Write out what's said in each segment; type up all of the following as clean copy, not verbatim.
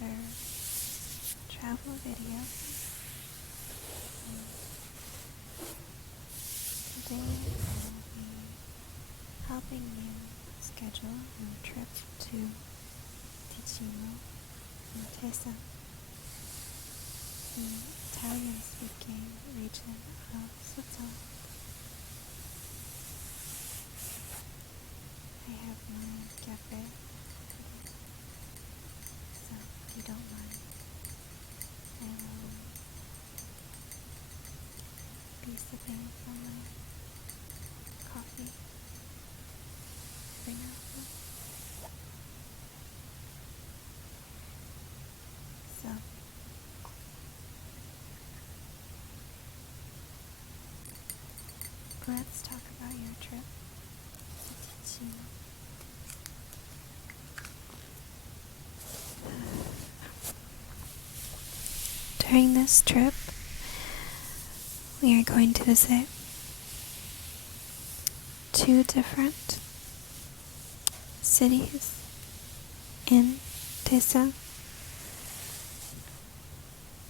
another travel video. Today I will be helping you schedule your trip to Ticino in Tesa, the Italian-speaking region of Switzerland. I have my cafe, so if you don't mind, I will be sipping from my coffee every now and then. So, let's talk about your trip to Ticino. During this trip, we are going to visit 2 different cities in Tesa.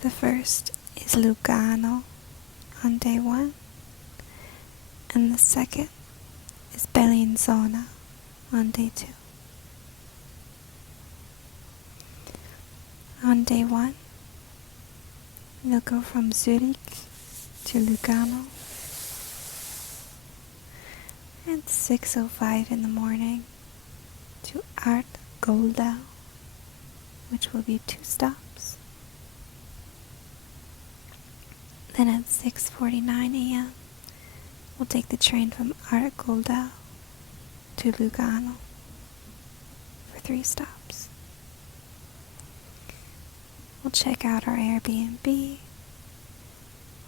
The first is Lugano on day 1, and the second is Bellinzona on day 2. On day 1, we'll go from Zurich to Lugano at 6:05 in the morning to Art Goldau, which will be 2 stops. Then at 6:49 a.m. we'll take the train from Art Goldau to Lugano for 3 stops. We'll check out our Airbnb,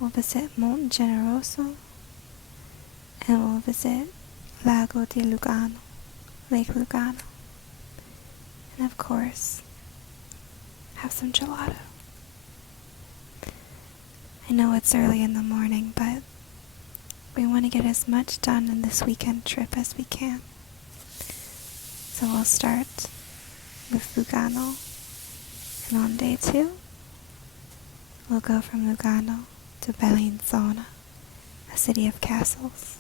we'll visit Monte Generoso, and we'll visit Lago di Lugano, Lake Lugano, and of course, have some gelato. I know it's early in the morning, but we want to get as much done in this weekend trip as we can. So we'll start with Lugano, and on day 2, we'll go from Lugano to Bellinzona, a city of castles.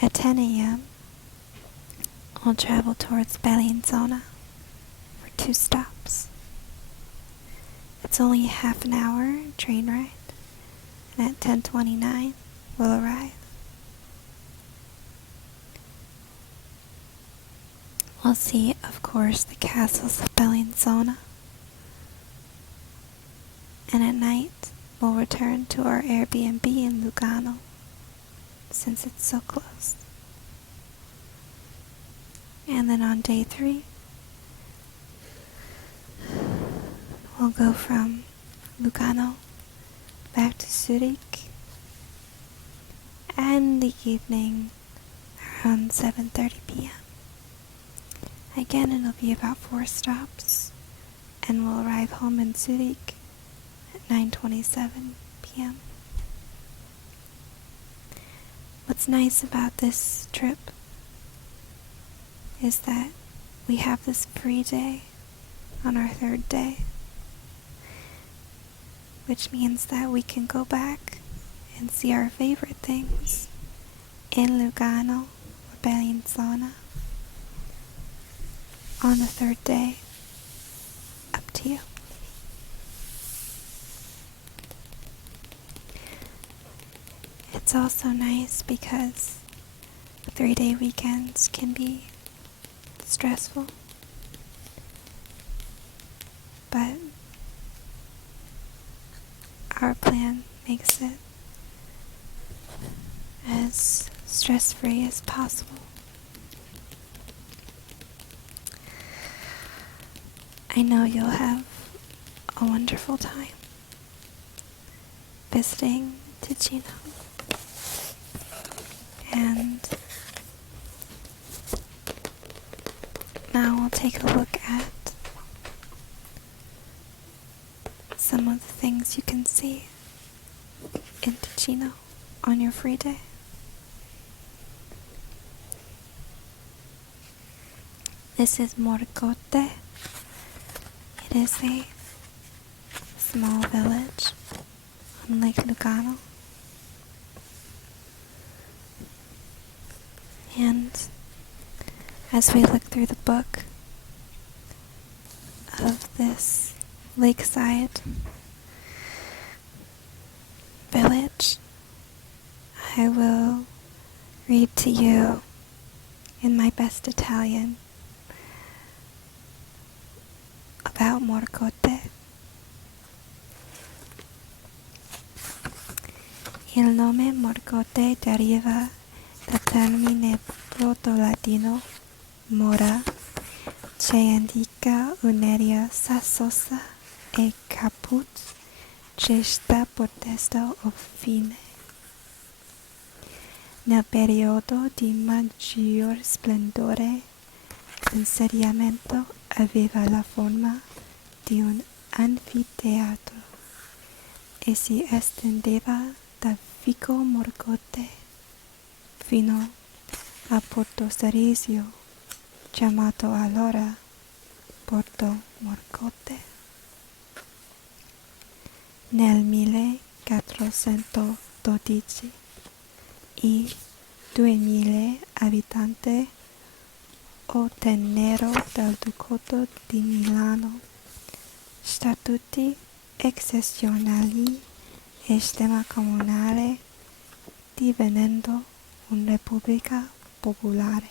At 10 a.m., we'll travel towards Bellinzona for 2 stops. It's only a half an hour train ride, and at 10:29 we'll arrive. We'll see, of course, the castles of Bellinzona, and at night we'll return to our Airbnb in Lugano, since it's so close. And then on day 3, we'll go from Lugano back to Zurich, and the evening around 7:30 p.m. Again, it'll be about 4 stops, and we'll arrive home in Zurich at 9:27 p.m. What's nice about this trip is that we have this free day on our 3rd day, which means that we can go back and see our favorite things in Lugano or Bellinzona on the 3rd day. Up to you. It's also nice because 3-day weekends can be stressful, but our plan makes it as stress-free as possible. I know you'll have a wonderful time visiting Ticino. And now we'll take a look at some of the things you can see in Ticino on your free day. This is Morcote, It is a small village on Lake Lugano, and as we look through the book of this lakeside village, I will read to you in my best Italian about Morcote. Il nome Morcote deriva dal termine proto-latino mora, che indica un'area sassosa e caput che sta potendo o fine. Nel periodo di maggior splendore, l'insediamento aveva la forma di un anfiteatro e si estendeva da Vico Morcote fino a Porto Cerisio, chiamato allora Porto Morcote. Nel 1412 i 2000 abitanti ottennero dal Ducato di Milano statuti eccezionali e sistema comunale, divenendo una repubblica popolare.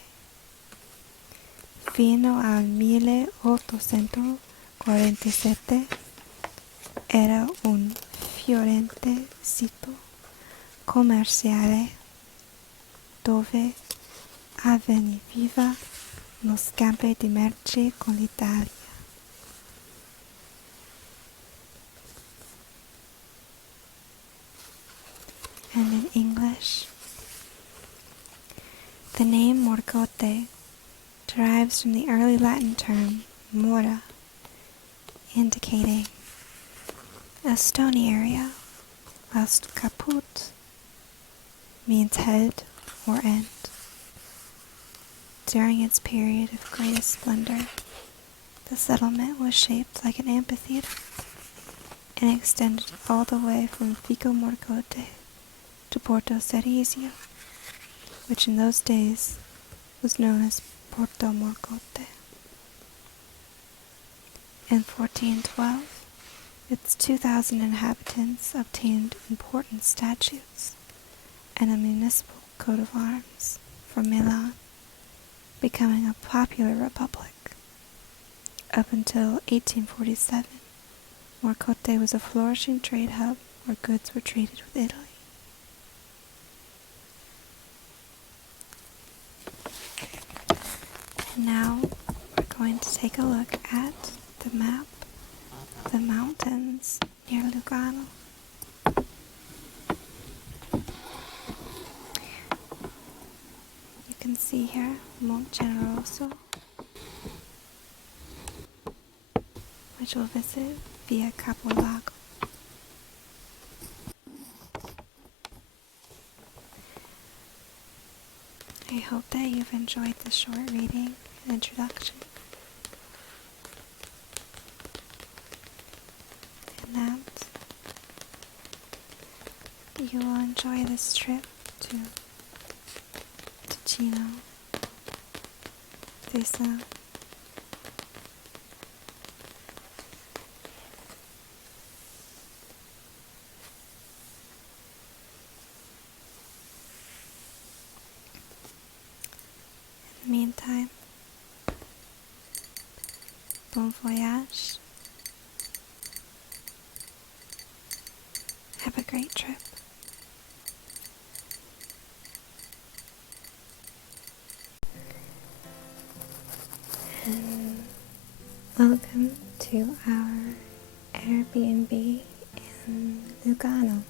Fino al 1847 era un fiorente sito commerciale dove avveniva lo scambio di merci con l'Italia. And in English, the name Morcote derives from the early Latin term mora, indicating a stony area, whilst caput means head or end. During its period of greatest splendor, the settlement was shaped like an amphitheater and extended all the way from Vico Morcote to Porto Cerisio, which in those days was known as Porto Morcote. In 1412, its 2,000 inhabitants obtained important statutes and a municipal coat of arms from Milan, becoming a popular republic. Up until 1847, Morcote was a flourishing trade hub where goods were traded with Italy. And now we're going to take a look at the map of the mountains near Lugano. You can see here Monte Generoso, which we'll visit via Capolago. I hope that you've enjoyed this short reading and introduction, and that you will enjoy this trip to Ticino, Ticino. In the meantime, bon voyage. Have a great trip. And welcome to our Airbnb in Lugano.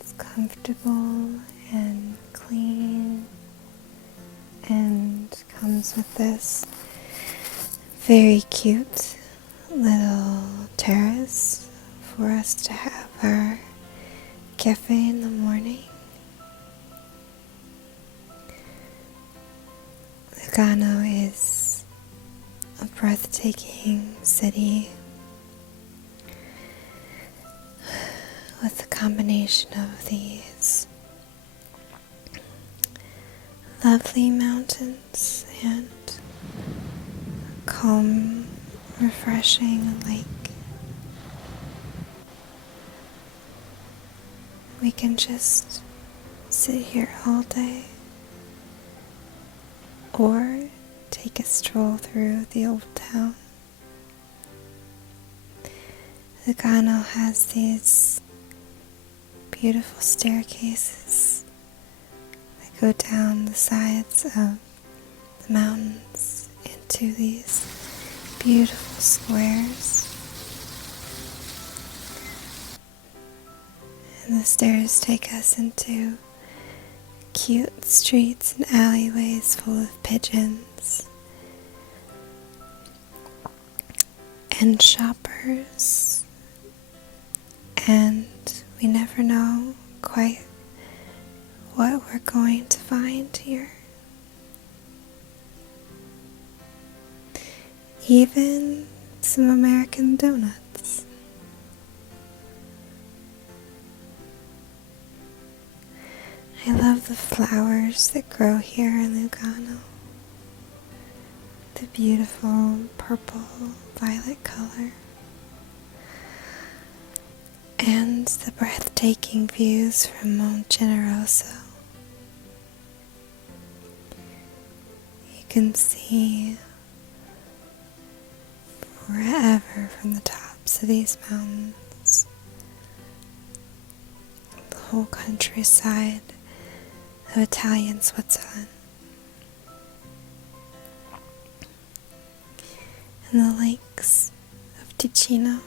It's comfortable and clean and comes with this very cute little terrace for us to have our cafe in the morning. Lugano is a breathtaking city with a combination of these lovely mountains and calm, refreshing lake. We can just sit here all day or take a stroll through the old town. Lugano has these beautiful staircases that go down the sides of the mountains into these beautiful squares. And the stairs take us into cute streets and alleyways full of pigeons and shoppers, and we never know quite what we're going to find here. Even some American donuts. I love the flowers that grow here in Lugano. The beautiful purple violet color. And the breathtaking views from Monte Generoso. You can see forever from the tops of these mountains. The whole countryside of Italian Switzerland. And the lakes of Ticino.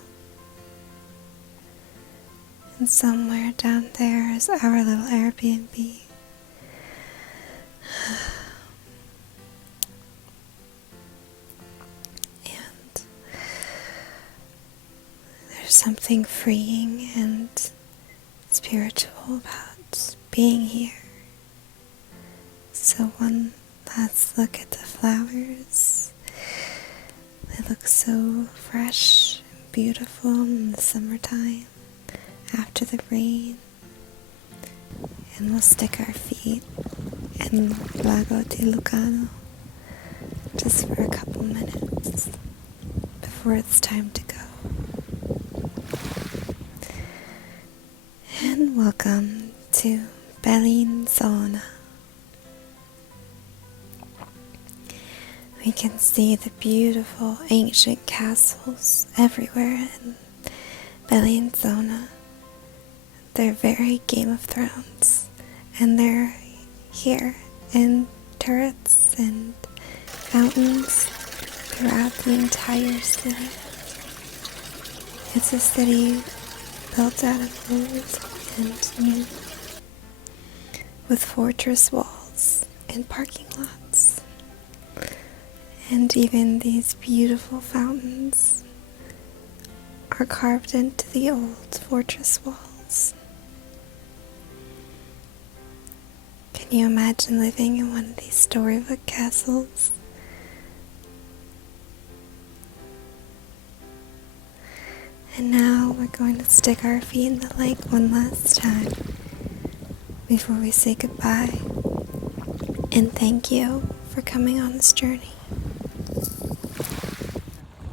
And somewhere down there is our little Airbnb. And there's something freeing and spiritual about being here. So one last look at the flowers. They look so fresh and beautiful in the summertime after the rain. And we'll stick our feet in Lago di Lugano just for a couple minutes before it's time to go. And welcome to Bellinzona. We can see the beautiful ancient castles everywhere in Bellinzona. They're very Game of Thrones, and they're here in turrets and fountains throughout the entire city. It's a city built out of old and new, with fortress walls and parking lots. And even these beautiful fountains are carved into the old fortress walls. Can you imagine living in one of these storybook castles? And now we're going to stick our feet in the lake one last time before we say goodbye. And thank you for coming on this journey.